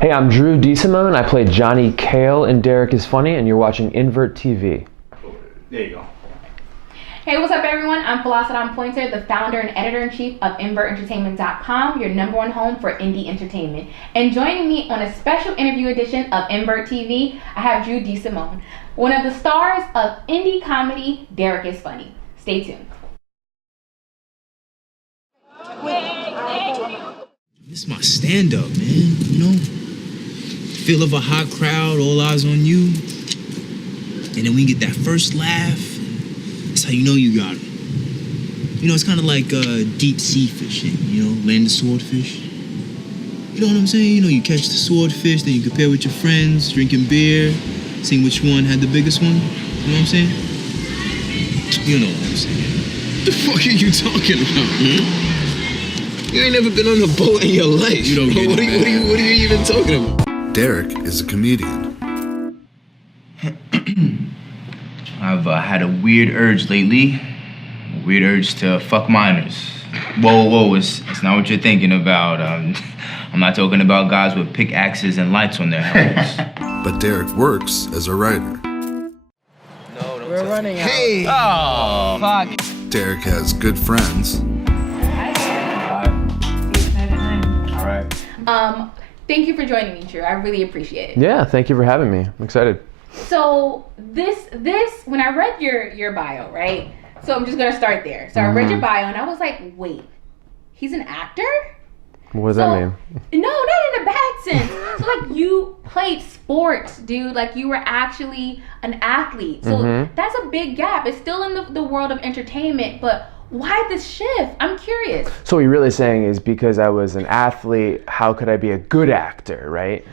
Hey, I'm Drew DeSimone. I play Johnny Cale in Derek is Funny, and you're watching Envert TV. There you go. Hey, what's up, everyone? I'm Flisadam Pointer, the founder and editor-in-chief of EnvertEntertainment.com, your #1 home for indie entertainment. And joining me on a special interview edition of Envert TV, I have Drew DeSimone, one of the stars of indie comedy Derek is Funny. Stay tuned. This is my stand-up, man, you know? Feel of a hot crowd, all eyes on you. And then we get that first laugh. That's how you know you got it. You know, it's kind of like deep sea fishing, you know, land the swordfish. You know what I'm saying? You know, you catch the swordfish, then you compare with your friends, drinking beer, seeing which one had the biggest one. You know what I'm saying? You know what I'm saying. What the fuck are you talking about, man? You ain't never been on a boat in your life. You don't get it, what are you even talking about? Derek is a comedian. I've had a weird urge lately. A weird urge to fuck minors. Whoa, it's not what you're thinking about. I'm not talking about guys with pickaxes and lights on their helmets. But Derek works as a writer. We're running out. Hey! Oh, fuck. Derek has good friends. Thank you for joining me, Drew. I really appreciate it. Yeah, thank you for having me. I'm excited. So this when I read your bio, right? So I'm just gonna start there. So I read your bio and I was like, wait, he's an actor? What does that mean? No, not in a bad sense. So like you played sports, dude. Like you were actually an athlete. So that's a big gap. It's still in the world of entertainment, but why this shift? I'm curious. So what you're really saying is because I was an athlete, how could I be a good actor, right?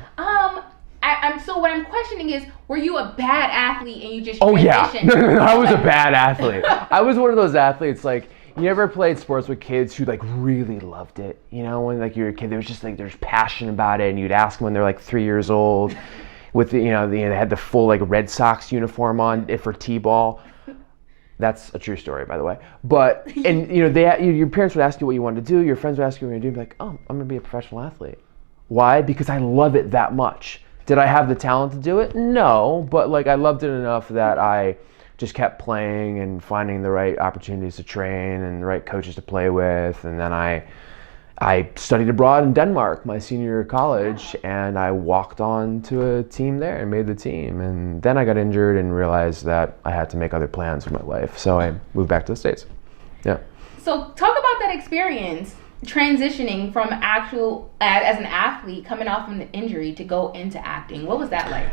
So what I'm questioning is, were you a bad athlete and you just Oh yeah, transitioned? no, I was a bad athlete. I was one of those athletes, like, you ever played sports with kids who like really loved it? You know, when like you were a kid, they was just like, there's passion about it, and you'd ask them when they're like 3 years old, with the, they had the full like Red Sox uniform on for T-ball. That's a true story, by the way. But, and your parents would ask you what you wanted to do, your friends would ask you what you wanted to do, and be like, oh, I'm gonna be a professional athlete. Why? Because I love it that much. Did I have the talent to do it? No, but like I loved it enough that I just kept playing and finding the right opportunities to train and the right coaches to play with. And then I studied abroad in Denmark my senior year of college, and I walked on to a team there and made the team. And then I got injured and realized that I had to make other plans with my life. So I moved back to the States. Yeah. So talk about that experience, transitioning from as an athlete, coming off from the injury to go into acting. What was that like?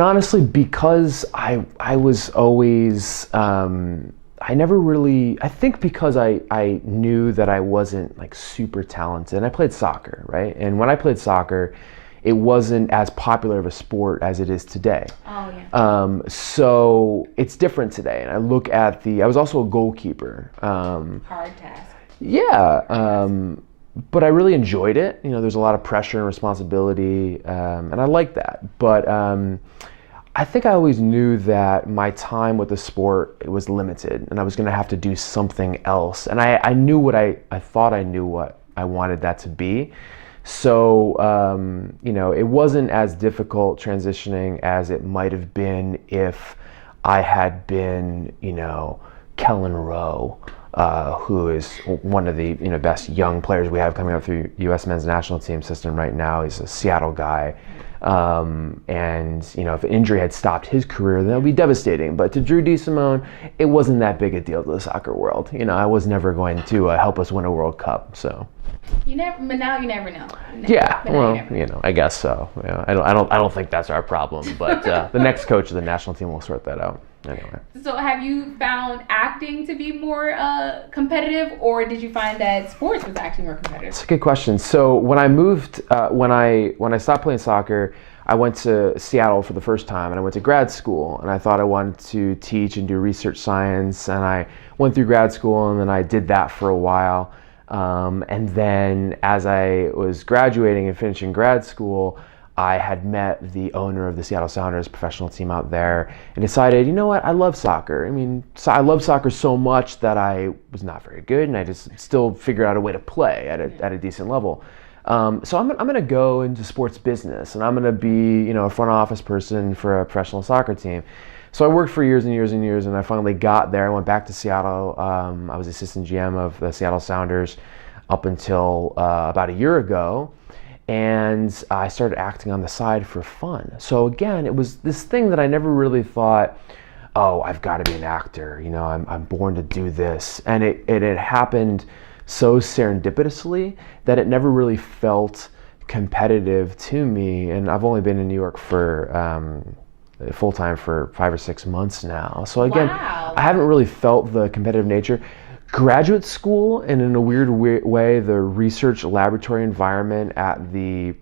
Honestly, because I was always, I never really, I think because I knew that I wasn't like super talented, and I played soccer, right? And when I played soccer, it wasn't as popular of a sport as it is today. Oh, yeah. So it's different today. And I look at I was also a goalkeeper. Hard task. Yeah, but I really enjoyed it. There's a lot of pressure and responsibility, and I like that. But I think I always knew that my time with the sport was limited, and I was going to have to do something else. And I knew I thought I knew what I wanted that to be. So, it wasn't as difficult transitioning as it might have been if I had been, Kellen Rowe. Who is one of the best young players we have coming up through U.S. men's national team system right now. He's a Seattle guy, and if an injury had stopped his career, that would be devastating. But to Drew DeSimone, it wasn't that big a deal to the soccer world. I was never going to help us win a World Cup. So But now you never know. I guess so. I don't think that's our problem. But the next coach of the national team will sort that out. Anyway. So have you found acting to be more competitive, or did you find that sports was actually more competitive? That's a good question. So when I moved, when I stopped playing soccer, I went to Seattle for the first time, and I went to grad school, and I thought I wanted to teach and do research science, and I went through grad school, and then I did that for a while. And then as I was graduating and finishing grad school, I had met the owner of the Seattle Sounders professional team out there and decided, you know what, I love soccer. I love soccer so much that I was not very good, and I just still figured out a way to play at a decent level. So I'm going to go into sports business, and I'm going to be, you know, a front office person for a professional soccer team. So I worked for years and years and years, and I finally got there. I went back to Seattle. I was assistant GM of the Seattle Sounders up until about a year ago, and I started acting on the side for fun. So again, it was this thing that I never really thought, oh, I've got to be an actor. You know, I'm born to do this, and it happened so serendipitously that it never really felt competitive to me. And I've only been in New York for full-time for 5 or 6 months now. So again, Wow. I haven't really felt the competitive nature. Graduate school, and in a weird way, the research laboratory environment at the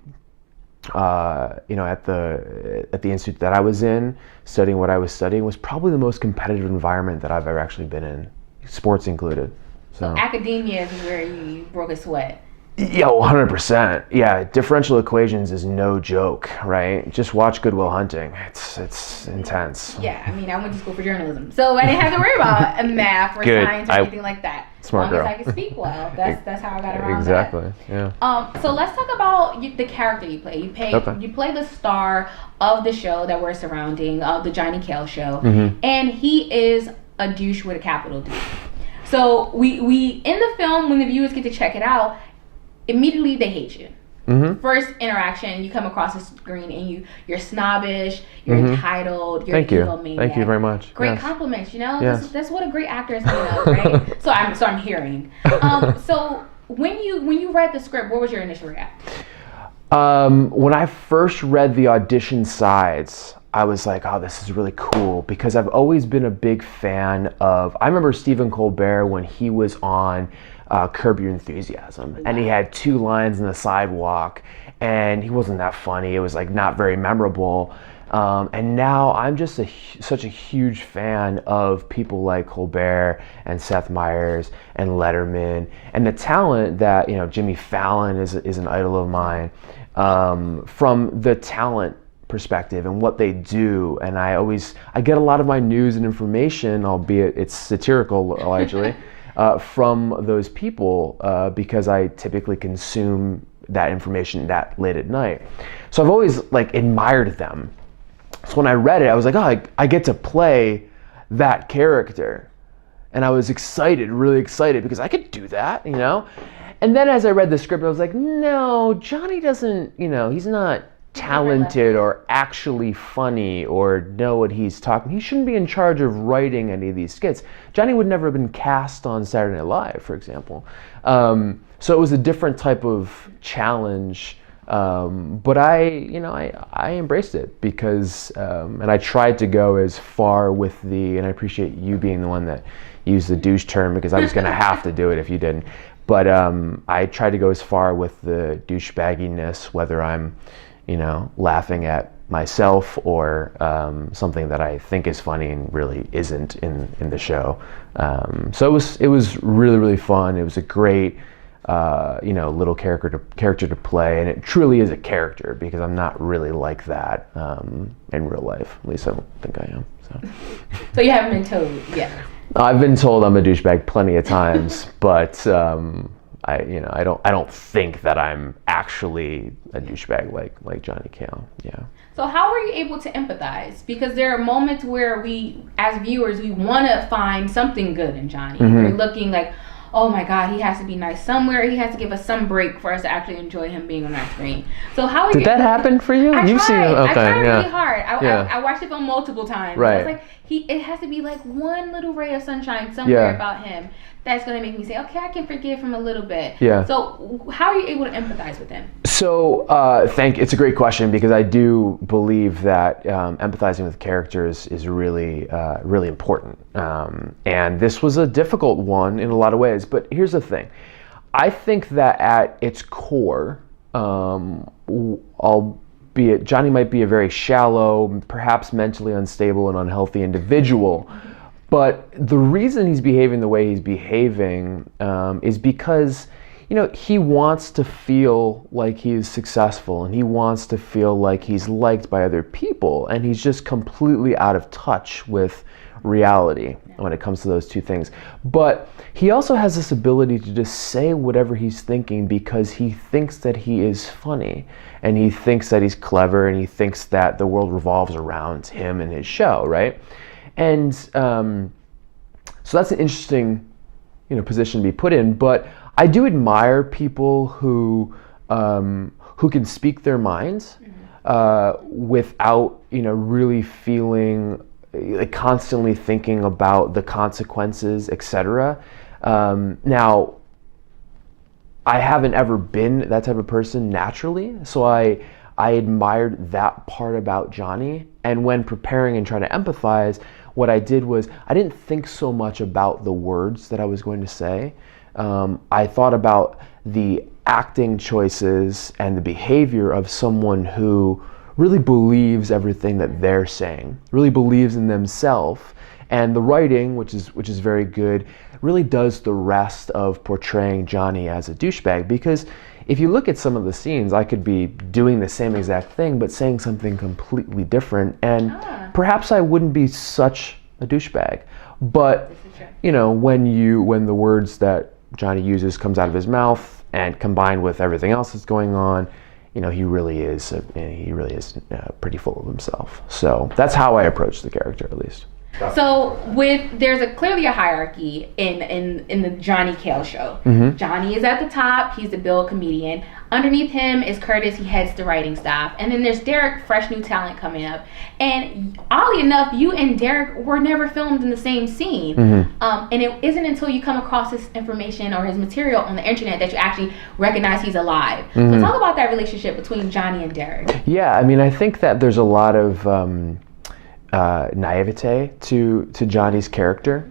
at the institute that I was in, studying what I was studying, was probably the most competitive environment that I've ever actually been in, sports included. So academia is where you broke a sweat. Yeah, 100%. Yeah, differential equations is no joke, right? Just watch Good Will Hunting. It's intense. Yeah, I mean, I went to school for journalism, so I didn't have to worry about math or Good. science or anything like that. Smart as long girl. as I could speak well. That's how I got around Exactly. that. Yeah. So let's talk about the character you play. You play the star of the show that we're surrounding, of the Johnny Cale show, and he is a douche with a capital D. So we in the film, when the viewers get to check it out, immediately they hate you. First interaction, you come across the screen and you're snobbish, you're entitled, you're Thank an you. egomaniac. Thank you very much. Great Yes. compliments, you know. Yes. That's what a great actor is made of, right? So I'm hearing. So when you read the script, what was your initial reaction? When I first read the audition sides, I was like, oh, this is really cool, because I've always been a big fan of, I remember Stephen Colbert when he was on Curb Your Enthusiasm, and he had 2 lines in the sidewalk, and he wasn't that funny. It was like not very memorable. And now I'm just such a huge fan of people like Colbert and Seth Meyers and Letterman, and the talent that, you know, Jimmy Fallon is an idol of mine, from the talent perspective and what they do. And I get a lot of my news and information, albeit it's satirical largely, from those people, because I typically consume that information that late at night. So I've always admired them. So when I read it, I was like, oh, I get to play that character. And I was excited, really excited, because I could do that, you know? And then as I read the script, I was like, no, Johnny doesn't, he's not talented or actually funny or know what he's talking. He shouldn't be in charge of writing any of these skits. Johnny would never have been cast on Saturday Night Live, for example. So it was a different type of challenge. But I embraced it because, and I tried to go as far with and I appreciate you being the one that used the douche term, because I was going to have to do it if you didn't. But I tried to go as far with the douchebagginess, whether I'm, laughing at myself or something that I think is funny and really isn't in the show. So it was really, really fun. It was a great, little character to play, and it truly is a character, because I'm not really like that in real life. At least I don't think I am. So you haven't been told yet? I've been told I'm a douchebag plenty of times, but I don't think that I'm actually a douchebag like Johnny Cale. Yeah. So how were you able to empathize? Because there are moments where we, as viewers, we want to find something good in Johnny. We're looking like, oh my God, he has to be nice somewhere. He has to give us some break for us to actually enjoy him being on our screen. So how did that happen for you? You've seen it? Okay, I tried yeah. really hard. I watched the film multiple times. Right. I was like, it has to be like one little ray of sunshine somewhere about him that's going to make me say, okay, I can forgive him a little bit. Yeah. So how are you able to empathize with him? So it's a great question, because I do believe that empathizing with characters is really, really important. And this was a difficult one in a lot of ways. But here's the thing. I think that at its core, albeit Johnny might be a very shallow, perhaps mentally unstable and unhealthy individual, but the reason he's behaving the way he's behaving is because, he wants to feel like he's successful, and he wants to feel like he's liked by other people, and he's just completely out of touch with reality when it comes to those two things. But he also has this ability to just say whatever he's thinking because he thinks that he is funny, and he thinks that he's clever, and he thinks that the world revolves around him and his show, right? And so that's an interesting, position to be put in. But I do admire people who can speak their minds without, really feeling like constantly thinking about the consequences, etc. Now, I haven't ever been that type of person naturally, so I admired that part about Johnny. And when preparing and trying to empathize, what I did was I didn't think so much about the words that I was going to say. I thought about the acting choices and the behavior of someone who really believes everything that they're saying, really believes in themselves, and the writing, which is very good, really does the rest of portraying Johnny as a douchebag. Because if you look at some of the scenes, I could be doing the same exact thing but saying something completely different, and perhaps I wouldn't be such a douchebag. But when the words that Johnny uses comes out of his mouth and combined with everything else that's going on, he really is pretty full of himself. So that's how I approach the character, at least. So there's clearly a hierarchy in the Johnny Cale show. Mm-hmm. Johnny is at the top. He's the bill comedian. Underneath him is Curtis. He heads the writing staff. And then there's Derek, fresh new talent coming up. And oddly enough, you and Derek were never filmed in the same scene. Mm-hmm. And it isn't until you come across his information or his material on the internet that you actually recognize he's alive. Mm-hmm. So talk about that relationship between Johnny and Derek. Yeah, I think that there's a lot of naivete to Johnny's character,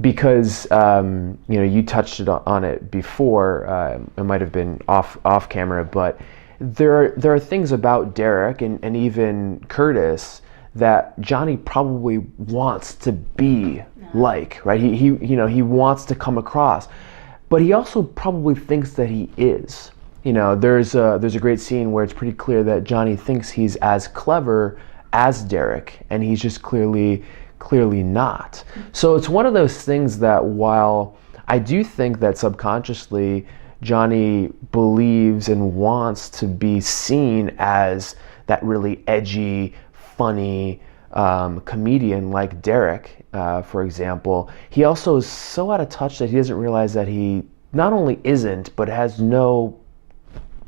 because you touched on it before. It might have been off camera, but there are things about Derek and even Curtis that Johnny probably wants to be like, right? He wants to come across, but he also probably thinks that he is. There's a great scene where it's pretty clear that Johnny thinks he's as clever as Derek, and he's just clearly not. So it's one of those things that, while I do think that subconsciously Johnny believes and wants to be seen as that really edgy, funny comedian like Derek, for example, he also is so out of touch that he doesn't realize that he not only isn't, but has no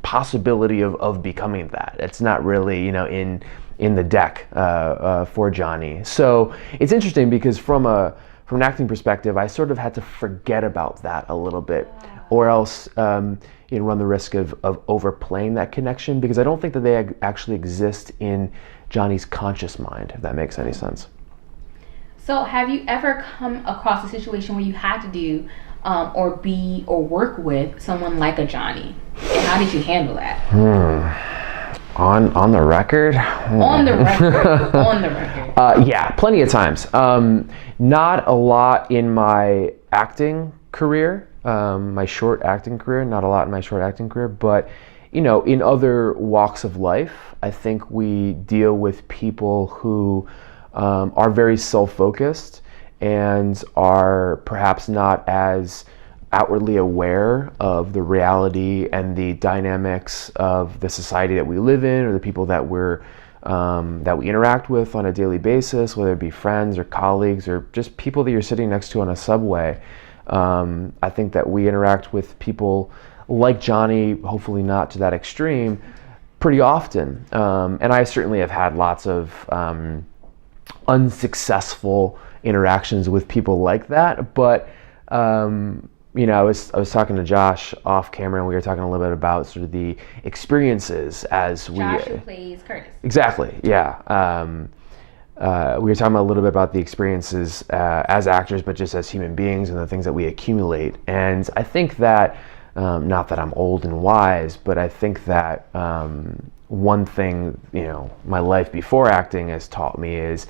possibility of becoming that. It's not really, in the deck for Johnny. So it's interesting because from an acting perspective, I sort of had to forget about that a little bit, or else run the risk of overplaying that connection, because I don't think that they actually exist in Johnny's conscious mind, if that makes any sense. So have you ever come across a situation where you had to do or be or work with someone like a Johnny? And how did you handle that? On the record? On the record. Yeah, plenty of times. Not a lot in my acting career, my short acting career, but in other walks of life, I think we deal with people who are very self-focused and are perhaps not as outwardly aware of the reality and the dynamics of the society that we live in, or the people that that we interact with on a daily basis, whether it be friends or colleagues or just people that you're sitting next to on a subway. I think that we interact with people like Johnny, hopefully not to that extreme, pretty often. And I certainly have had lots of unsuccessful interactions with people like that, but I was talking to Josh off camera, and we were talking a little bit about sort of the experiences as we. Josh, who plays Curtis. Exactly. Yeah. We were talking a little bit about the experiences as actors, but just as human beings, and the things that we accumulate. And I think that, not that I'm old and wise, but I think that one thing my life before acting has taught me is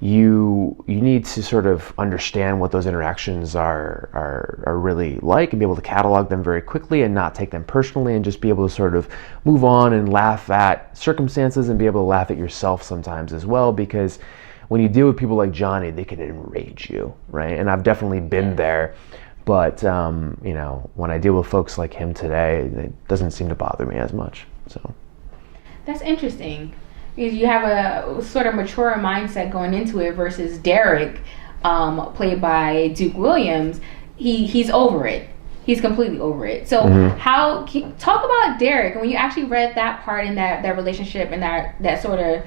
you need to sort of understand what those interactions are really like, and be able to catalog them very quickly and not take them personally, and just be able to sort of move on and laugh at circumstances and be able to laugh at yourself sometimes as well, because when you deal with people like Johnny, they can enrage you, right? And I've definitely been there. But, you know, when I deal with folks like him today, it doesn't seem to bother me as much, so. That's interesting. Because you have a sort of mature mindset going into it versus Derek, played by Duke Williams. He's over it. He's completely over it. So talk about Derek, and when you actually read that part in that relationship and that sort of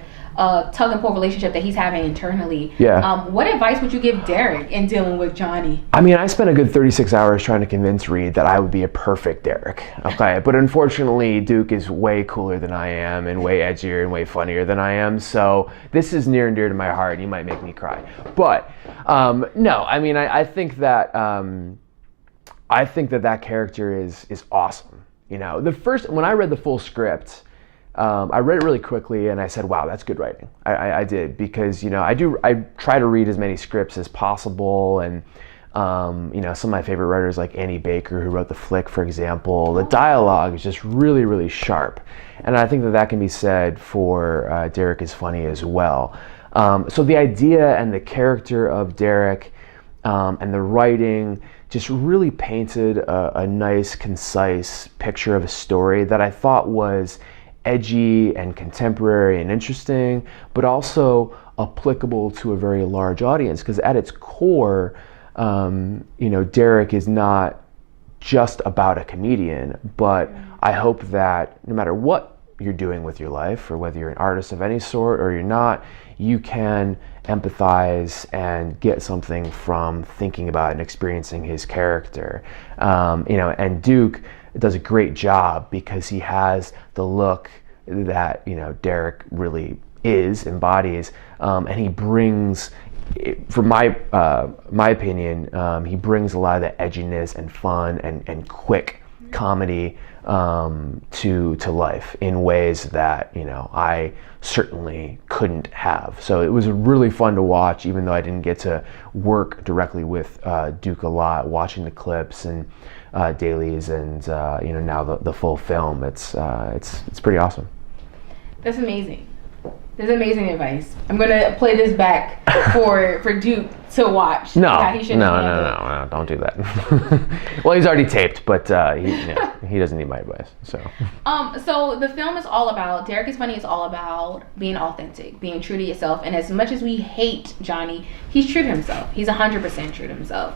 tug and pull relationship that he's having internally. Yeah. What advice would you give Derek in dealing with Johnny? I mean, I spent a good 36 hours trying to convince Reed that I would be a perfect Derek. Okay, but unfortunately, Duke is way cooler than I am, and way edgier and way funnier than I am. So this is near and dear to my heart. You might make me cry, but no. I mean, I think that that character is awesome. You know, when I read the full script. I read it really quickly and I said, wow, that's good writing. I did, because, you know, I try to read as many scripts as possible, and you know, some of my favorite writers like Annie Baker, who wrote The Flick, for example, the dialogue is just really, really sharp. And I think that can be said for Derek Is Funny as well. So the idea and the character of Derek and the writing just really painted a nice, concise picture of a story that I thought was edgy and contemporary and interesting, but also applicable to a very large audience, because at its core, you know, Derek is not just about a comedian, but I hope that no matter what you're doing with your life, or whether you're an artist of any sort or you're not, you can empathize and get something from thinking about and experiencing his character. You know, and Duke does a great job because he has the look that, you know, Derek really embodies, and he brings, from my opinion, he brings a lot of the edginess and fun and quick comedy to life in ways that, you know, I certainly couldn't have. So it was really fun to watch, even though I didn't get to work directly with Duke a lot, watching the clips and dailies and you know, now the full film. It's pretty awesome. That's amazing. That's amazing advice. I'm gonna play this back for Duke to watch. No, don't do that. Well, he's already taped, but he doesn't need my advice. So. So the film is all about, Derek Is Funny is all about being authentic, being true to yourself. And as much as we hate Johnny, he's true to himself. He's 100% true to himself.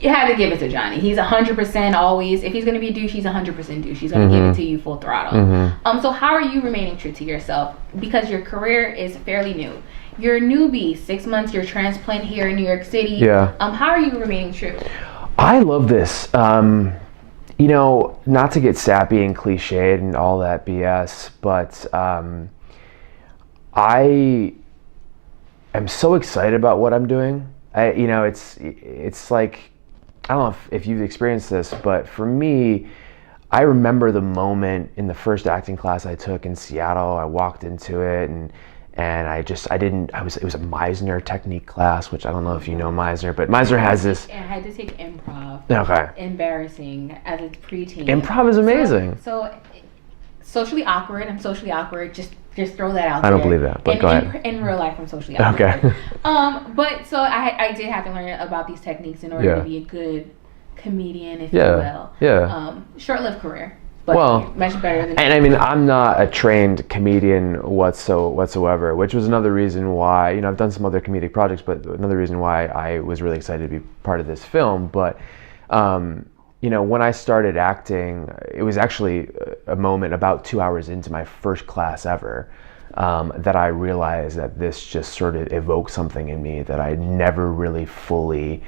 You have to give it to Johnny. He's 100% always. If he's going to be a douche, he's 100% douche. He's going to give it to you full throttle. So how are you remaining true to yourself? Because your career is fairly new. You're a newbie, 6 months, you're a transplant here in New York City. Yeah. How are you remaining true? I love this. You know, not to get sappy and cliched and all that BS, but I am so excited about what I'm doing. You know, it's like, I don't know if you've experienced this, but for me, I remember the moment in the first acting class I took in Seattle. I walked into it and it was a Meisner technique class, which I don't know if you know Meisner, but Meisner has this. I had to take improv. Okay. Embarrassing as a preteen. Improv is amazing. So socially awkward. I'm socially awkward. Just throw that out there. I don't believe that, but go ahead. In real life, I'm socially awkward. Okay. But so I did have to learn about these techniques in order to be a good comedian, if you will. Yeah. Short-lived career, but much better than. And I mean, I'm not a trained comedian whatsoever, which was another reason why, you know, I've done some other comedic projects, but another reason why I was really excited to be part of this film. But you know, when I started acting, it was actually a moment about 2 hours into my first class ever that I realized that this just sort of evoked something in me that I never really fully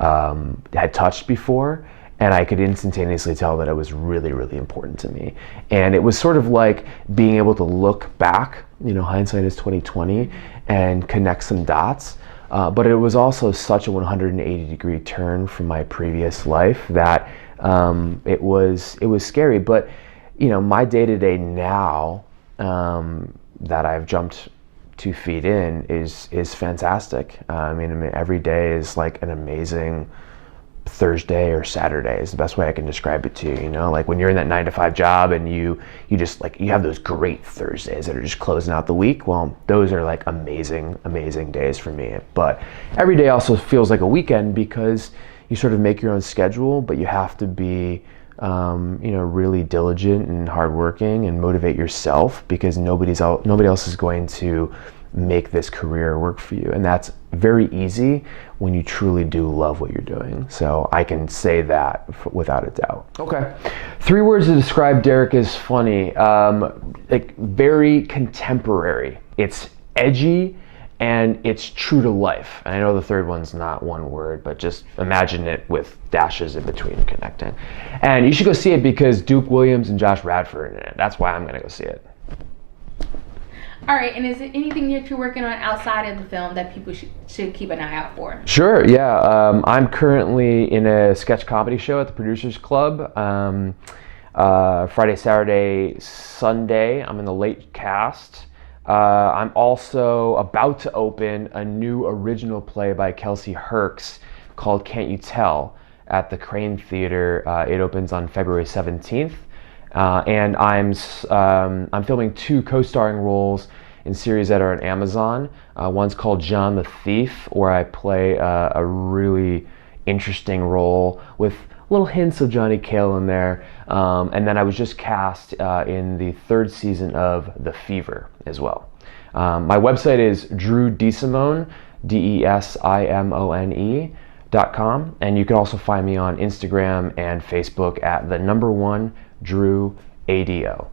had touched before. And I could instantaneously tell that it was really, really important to me. And it was sort of like being able to look back, you know, hindsight is 20/20, and connect some dots. But it was also such a 180-degree turn from my previous life that it was scary. But you know, my day-to-day now that I've jumped 2 feet in is fantastic. I mean, every day is like an amazing Thursday or Saturday is the best way I can describe it to you. You know, like when you're in that 9-to-5 job and you just like, you have those great Thursdays that are just closing out the week. Well, those are like amazing days for me. But every day also feels like a weekend because you sort of make your own schedule, but you have to be really diligent and hardworking and motivate yourself, because nobody else is going to make this career work for you. And that's very easy when you truly do love what you're doing. So I can say that without a doubt. Okay. 3 words to describe Derek is funny. Like very contemporary. It's edgy and it's true to life. And I know the third one's not one word, but just imagine it with dashes in between connecting. And you should go see it because Duke Williams and Josh Radford are in it. That's why I'm gonna go see it. All right, and is there anything that you're working on outside of the film that people should keep an eye out for? Sure, yeah. I'm currently in a sketch comedy show at the Producers Club. Friday, Saturday, Sunday, I'm in the late cast. I'm also about to open a new original play by Kelsey Herx called Can't You Tell at the Crane Theater. It opens on February 17th. And I'm filming 2 co-starring roles in series that are on Amazon. One's called John the Thief, where I play a really interesting role with little hints of Johnny Cale in there. And then I was just cast in the 3rd season of The Fever as well. My website is Drew DeSimone, DeSimone.com, and you can also find me on Instagram and Facebook at #1 Drew ADO.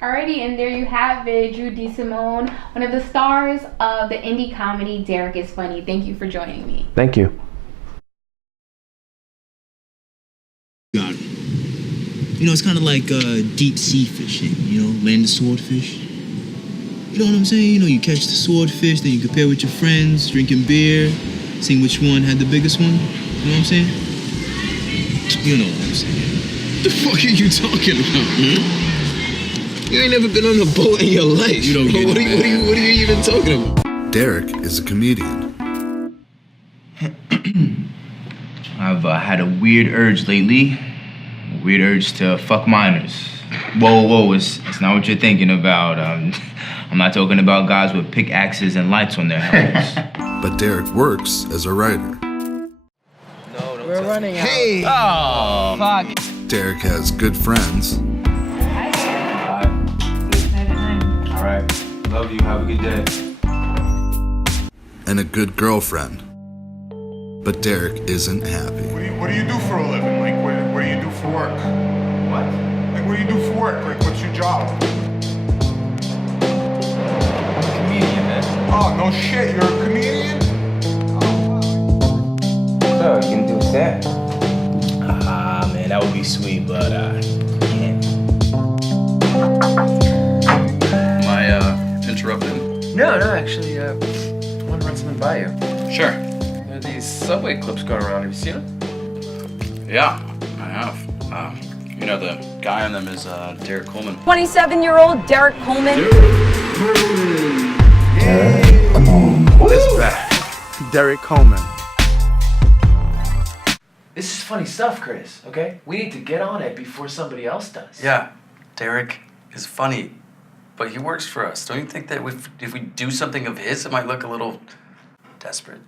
Alrighty, and there you have it, Drew DeSimone, one of the stars of the indie comedy Derek is Funny. Thank you for joining me. Thank you. Got it. You know, it's kind of like deep sea fishing, you know, land the swordfish. You know what I'm saying? You know, you catch the swordfish, then you compare with your friends, drinking beer, seeing which one had the biggest one. You know what I'm saying? You know what I'm saying. What the fuck are you talking about, man? You ain't never been on a boat in your life. You don't get what are you even talking about? Derek is a comedian. I've had a weird urge lately. A weird urge to fuck minors. Whoa, it's not what you're thinking about. I'm not talking about guys with pickaxes and lights on their helmets. But Derek works as a writer. We're running out. Hey! Oh, fuck. Derek has good friends. All right. Love you. Have a good day. And a good girlfriend. But Derek isn't happy. What do you do for a living? Like, what do you do for work? What? Like, what do you do for work? Like, what's your job? Comedian, man. Oh, no shit, you're a comedian? So, you can do that? Man, that would be sweet, but can't. Am I interrupting? No, actually, I want to run something by you. Sure. There are these subway clips going around. Have you seen them? Yeah, I have. You know, the guy on them is Derek Coleman. 27-year-old Derek Coleman. What is that? Derek Coleman. This is funny stuff, Chris, okay? We need to get on it before somebody else does. Yeah, Derek is funny, but he works for us. Don't you think that if we do something of his, it might look a little desperate?